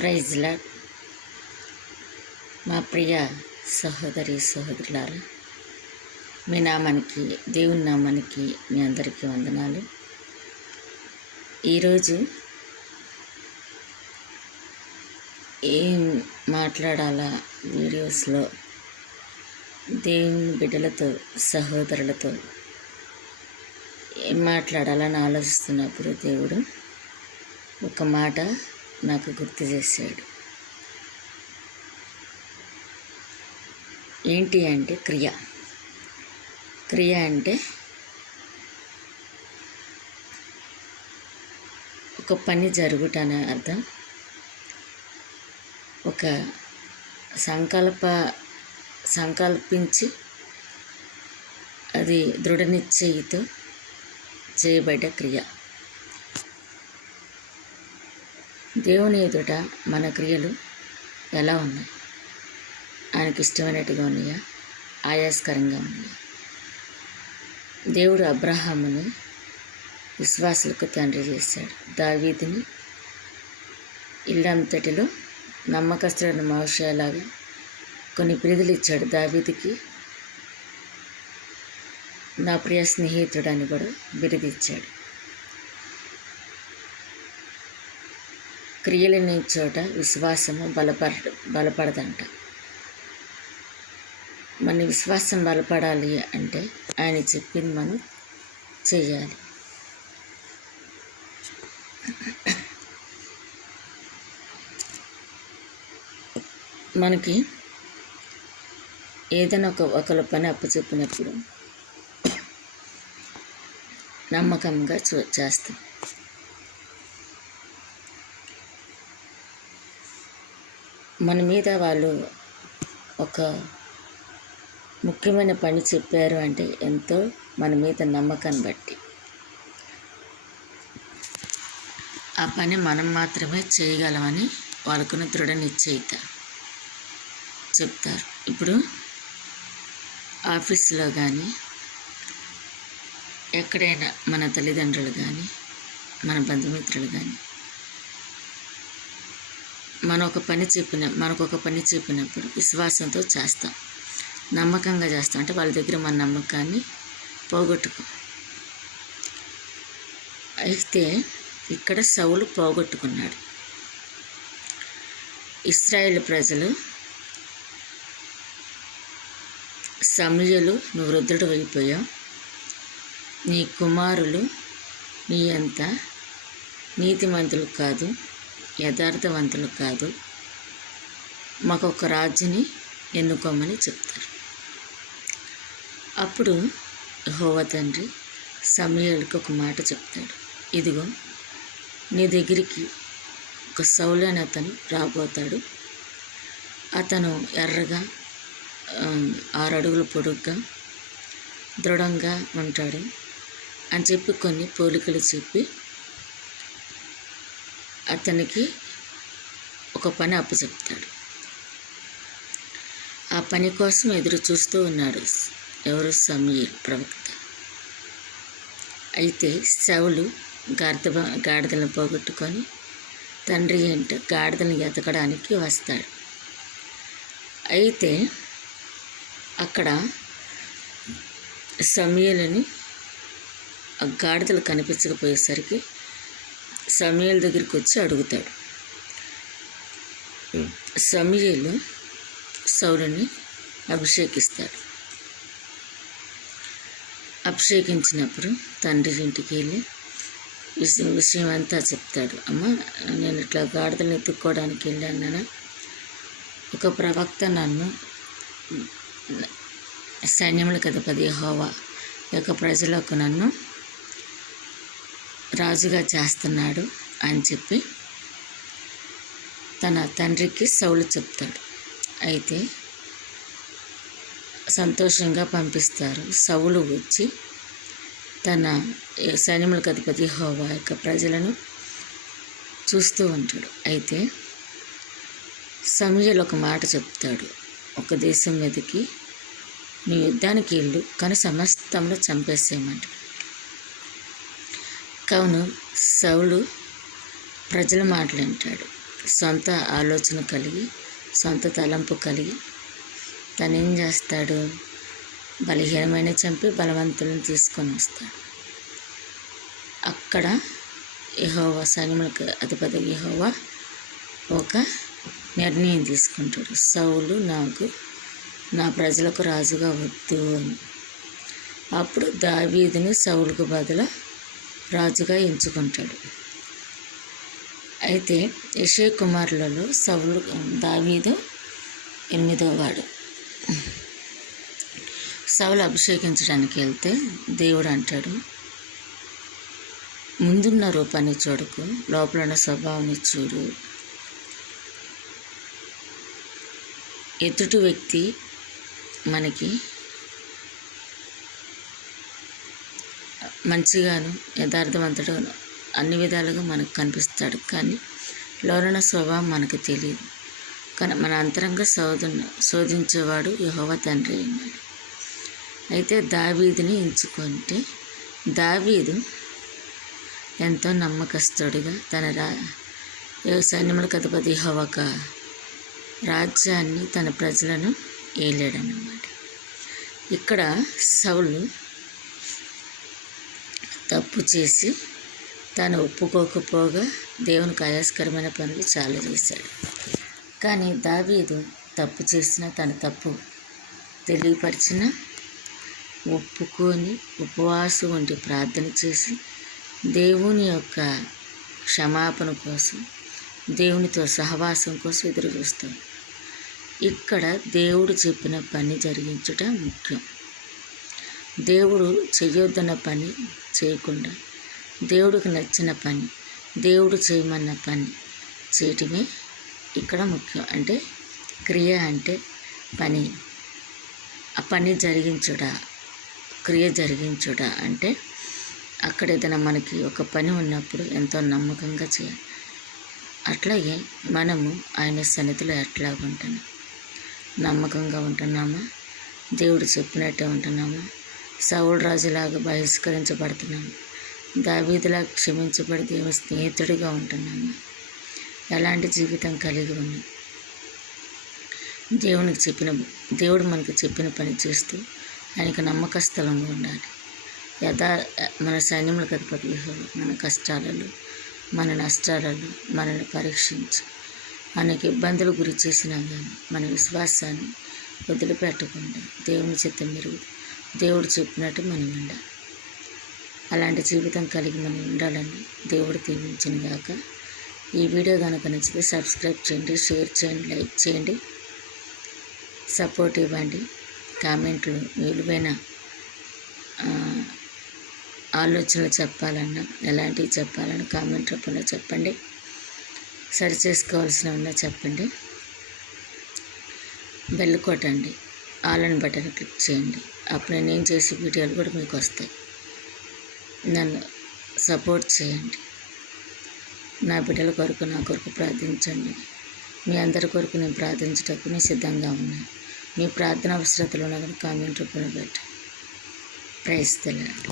Praise lord. మా ప్రియ సహోదరి సహోదరులారా, మీ నామానికి, దేవుని నామానికి మీ అందరికీ వందనాలు. ఈరోజు ఏం మాట్లాడాలా వీడియోస్లో దేవుని బిడ్డలతో, సహోదరులతో ఏం మాట్లాడాలని ఆలోచిస్తున్నప్పుడు దేవుడు ఒక మాట నాకు గుర్తు చేశాడు. ఏంటి అంటే క్రియ అంటే ఒక పని జరుగుట అనే అర్థం. ఒక సంకల్పించి అది దృఢ నిశ్చయితో చేయబడ్డ క్రియ. దేవుని ఎదుట మన క్రియలు ఎలా ఉన్నాయి? ఆయనకి ఇష్టమైనట్టుగా ఉన్నాయా? ఆయాస్కరంగా ఉన్నాయా? దేవుడు అబ్రహాముని విశ్వాసులకు తండ్రి చేశాడు. దావీదుని ఇల్లంతటిలో నమ్మకస్తుడైన మోషేలాగా కొన్ని బిరుదులు ఇచ్చాడు. దావీదుకి నా ప్రియ స్నేహితుడని కూడా బిరుదు ఇచ్చాడు. క్రియలు లేని చోట విశ్వాసము బలపడదంట. మన విశ్వాసం బలపడాలి అంటే ఆయన చెప్పింది మనం చెయ్యాలి. మనకి ఏదైనా ఒకళ్ళ పని అప్పచెప్పినప్పుడు నమ్మకంగా చేస్తాం. మన మీద వాళ్ళు ఒక ముఖ్యమైన పని చెప్పారు అంటే ఎంతో మన మీద నమ్మకాన్ని బట్టి ఆ పని మనం మాత్రమే చేయగలమని వాళ్ళకున్న దృఢ నిశ్చయిత చెప్తారు. ఇప్పుడు ఆఫీసులో కానీ ఎక్కడైనా మన తల్లిదండ్రులు కానీ మన బంధుమిత్రులు కానీ మనకు ఒక పని చెప్పినప్పుడు విశ్వాసంతో చేస్తాం, నమ్మకంగా చేస్తాం. అంటే వాళ్ళ దగ్గర మన నమ్మకాన్ని పోగొట్టుకో. అయితే ఇక్కడ సౌలు పోగొట్టుకున్నాడు. ఇశ్రాయేలు ప్రజలు సమూయేలు, నువ్వు వృద్ధుడు అయిపోయావు, నీ కుమారులు నీ అంత నీతిమంతులు కాదు, యథార్థవంతులు కాదు, మాకు ఒక రాజుని ఎన్నుకోమని చెప్తారు. అప్పుడు యెహోవా తండ్రి సమూయేలుకు ఒక మాట చెప్తాడు. ఇదిగో నీ దగ్గరికి ఒక సౌలు అనే అతను రాబోతాడు. అతను ఎర్రగా 6 అడుగుల పొడుగ్గా దృఢంగా ఉంటాడు అని చెప్పి కొన్ని పోలికలు చెప్పి అతనికి ఒక పని అప్పచెప్తాడు. ఆ పని కోసం ఎదురు చూస్తూ ఉన్నాడు ఎవరు? సమూయేలు ప్రవక్త. అయితే సౌలు గాడిదలను పోగొట్టుకొని తండ్రి ఏంట గాడిదలను ఎతకడానికి వస్తాడు. అయితే అక్కడ సమూయేలుని ఆ గాడిదలు కనిపించకపోయేసరికి సమూయేలు దగ్గరికి వచ్చి అడుగుతాడు. సమూయేలు సౌలుని అభిషేకిస్తాడు. అభిషేకించినప్పుడు తండ్రి ఇంటికి వెళ్ళి విషయం అంతా చెప్తాడు. అమ్మ, నేను ఇట్లా గాడిదలను ఎత్తుక్కోవడానికి వెళ్ళాను. ఒక ప్రవక్త నన్ను సైన్యములకు అధిపతి యెహోవా యొక్క ప్రజలకు నన్ను రాజుగా చేస్తున్నాడు అని చెప్పి తన తండ్రికి సౌలు చెప్తాడు. అయితే సంతోషంగా పంపిస్తారు. సౌలు వచ్చి తన సైన్యములకు అధిపతి యెహోవా యొక్క ప్రజలను చూస్తూ ఉంటాడు. అయితే సమూయేలు ఒక మాట చెప్తాడు. ఒక దేశం మీదకి నీ యుద్ధానికి వెళ్ళు, కానీ సమస్తంలో చంపేసేయమంటాడు. కావున సౌలు ప్రజల మాటలు వింటాడు. సొంత ఆలోచన కలిగి, సొంత తలంపు కలిగి తనేం చేస్తాడు, బలహీనమైన చంపి బలవంతులను తీసుకొని వస్తాడు. అక్కడ యెహోవా, సైన్యములకు అధిపతి యెహోవా ఒక నిర్ణయం తీసుకుంటాడు. సౌలు నా ప్రజలకు రాజుగా వద్దు అని. అప్పుడు దావీదుని సౌలుకు బదులు రాజుగా ఎంచుకుంటాడు. అయితే యెషై కుమారులలో దావీదు 8వ వాడు. సౌలు అభిషేకించడానికి వెళ్తే దేవుడు అంటాడు, ముందున్న రూపాన్ని చూడకు, లోపల ఉన్న స్వభావాన్ని చూడు. ఎదుటి వ్యక్తి మనకి మంచిగాను యథార్థవంతుడును అన్ని విధాలుగా మనకు కనిపిస్తాడు, కానీ లోనున్న స్వభావం మనకు తెలియదు. కానీ మన అంతరంగ శోధించేవాడు యెహోవా తండ్రి అన్నాడు. అయితే దావీదుని ఎంచుకుంటే దావీదు ఎంతో నమ్మకస్తుడిగా తన సైన్యములకు అధిపతి యెహోవా రాజ్యాన్ని, తన ప్రజలను ఏలాడన్నమాట. ఇక్కడ సౌలు తప్పు చేసి తాను ఒప్పుకోకపోగా దేవునికి ఆయాస్కరమైన పనులు చాలా చేశాడు. కానీ దావీదు తప్పు చేసిన, తన తప్పు తెలియపరిచిన, ఒప్పుకొని ఉపవాసం ఉండి ప్రార్థన చేసి దేవుని యొక్క క్షమాపణ కోసం, దేవునితో సహవాసం కోసం ఎదురు చూస్తాడు. ఇక్కడ దేవుడు చెప్పిన పని జరిగించుట ముఖ్యం. దేవుడు చేయొద్దన్న పని చేయకుండా దేవుడికి నచ్చిన పని, దేవుడు చేయమన్న పని చేయటమే ఇక్కడ ముఖ్యం. అంటే క్రియ అంటే పని, ఆ పని జరిగించుట, క్రియ జరిగించుట అంటే అక్కడ ఏదైనా మనకి ఒక పని ఉన్నప్పుడు ఎంతో నమ్మకంగా చేయాలి. అట్లాగే మనము ఆయన సన్నిధిలో ఎట్లా ఉంటున్నాం, నమ్మకంగా ఉంటున్నామా, దేవుడు చెప్పినట్టే ఉంటున్నామా, సౌలు రాజులాగా బహిష్కరించబడుతున్నాము, దావీదులా క్షమించబడి దేవుని స్నేహితుడిగా ఉంటున్నాము, ఎలాంటి జీవితం కలిగి ఉన్నాం, దేవుడు మనకు చెప్పిన పని చేస్తూ ఆయనకు నమ్మకస్థలంగా ఉండాలి. మన సైన్యములకు అధిపతి యెహోవా మన కష్టాలలో, మన నష్టాలలో మనల్ని పరీక్షించి అనేక ఇబ్బందులు గురి చేసినా కానీ మన విశ్వాసాన్ని వదిలిపెట్టకుండా దేవుని చిత్తం మెరుగు, దేవుడు చెప్పినట్టు మనం ఉండాలి. అలాంటి జీవితం కలిగి మనం ఉండాలని దేవుడు దీవించును గాక. ఈ వీడియో కనుక నచ్చితే సబ్స్క్రైబ్ చేయండి, షేర్ చేయండి, లైక్ చేయండి, సపోర్ట్ ఇవ్వండి. కామెంట్లు విలువైన ఆలోచనలు చెప్పాలన్నా, ఎలాంటివి చెప్పాలని కామెంట్ రూపంలో చెప్పండి. సరి చేసుకోవాల్సిన ఉన్నా చెప్పండి. బెల్ కొట్టండి, ఆల్ అని బటన్ క్లిక్ చేయండి. అప్పుడు నేను చేసే వీడియోలు కూడా మీకు వస్తాయి. నన్ను సపోర్ట్ చేయండి. నా బిడ్డల కొరకు, నా కొరకు ప్రార్థించండి. మీ అందరి కొరకు నేను ప్రార్థించడానికి నేను సిద్ధంగా ఉన్నాను. మీ ప్రార్థన అవసరతలు ఉన్న కామెంట్ రూపంలో పెట్టండి. Praise the lord.